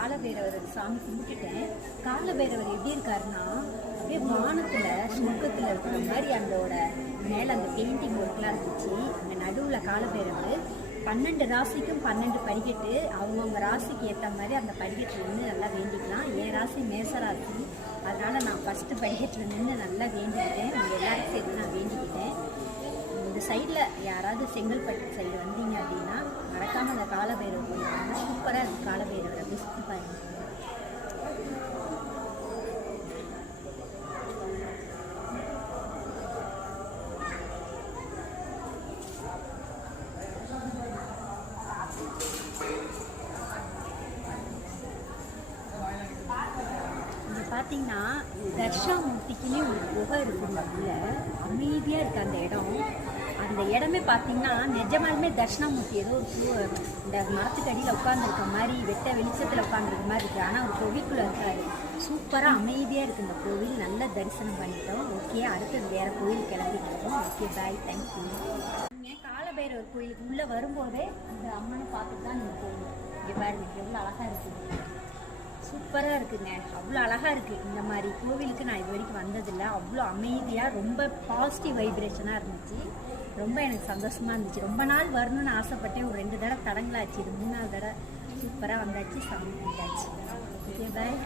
காலபைரவர் சாமி கும்பிட்டுட்டேன். காலபைரவர் எப்படி இருக்காருன்னா அப்படியே வானத்தில் சொர்க்கத்தில் இருக்கிற மாதிரி அதோட மேலே அந்த பெயிண்டிங் ஒர்க்லாம் இருந்துச்சு. அந்த நடுவில் காலபைரவர் 12 ராசிக்கும் 12 படிக்கட்டு, அவங்கவுங்க ராசிக்கு ஏற்ற மாதிரி அந்த படிக்கட்டில் நின்று நல்லா வேண்டிக்கலாம். என் ராசி மேச ராசி, அதனால் நான் ஃபஸ்ட்டு படிக்கட்டில் நின்று நல்லா வேண்டிக்கிட்டேன். உங்கள் எல்லாரும் சேர்த்து நான் வேண்டிக்கிட்டேன். இந்த சைடில் யாராவது செங்கல்பட்டு சைடு வந்தீங்க அப்படின்னா மறக்காமல் அந்த காலபைரவர் போயிருக்காங்க. சூப்பராக இருக்குது காலபைரவரை அப்படி சுற்றி பாருங்க. இங்கே பார்த்தீங்கன்னா தட்சிணாமூர்த்திக்குன்னு ஒரு குகை இருக்குங்க. உள்ள அமைதியாக இருக்குது அந்த இடம். அந்த இடமே பார்த்தீங்கன்னா நிஜமாலுமே தட்சிணாமூர்த்தி ஏதோ ஒரு இந்த மரத்துக்கடியில் உட்காந்துருக்க மாதிரி வெட்ட வெளிச்சத்தில் உட்காந்துருக்க மாதிரி இருக்குது. ஆனால் ஒரு கோவிலுக்குள்ளே இருக்காரு. சூப்பராக அமைதியாக இருக்குது இந்த கோவில். நல்லா தரிசனம் பண்ணிட்டோம். ஓகே, அடுத்தது வேறு கோவில் கிளம்பிட்டோம். ஓகே, பாய், தேங்க்யூ. நீங்கள் காலபைரவர் கோயிலுக்கு உள்ளே வரும்போதே அந்த அம்மனை பார்த்துட்டு தான் நீங்கள் போகணும். இங்கே பாருங்க எவ்வளோ அழகாக இருக்குது. சூப்பராக இருக்குங்க. அவ்வளோ அழகாக இருக்குது. இந்த மாதிரி கோவிலுக்கு நான் இது வரைக்கும் வந்ததில்லை. அவ்வளோ அமைதியாக ரொம்ப பாசிட்டிவ் வைப்ரேஷனாக இருந்துச்சு. ரொம்ப எனக்கு சந்தோஷமாக இருந்துச்சு. ரொம்ப நாள் வரணும்னு ஆசைப்பட்டேன். ஒரு 2 தடவை தடங்களாச்சு. இது 3ஆவது தடவை சூப்பராக வந்தாச்சு. சாமி வந்தாச்சு. ஓகே, பாய்.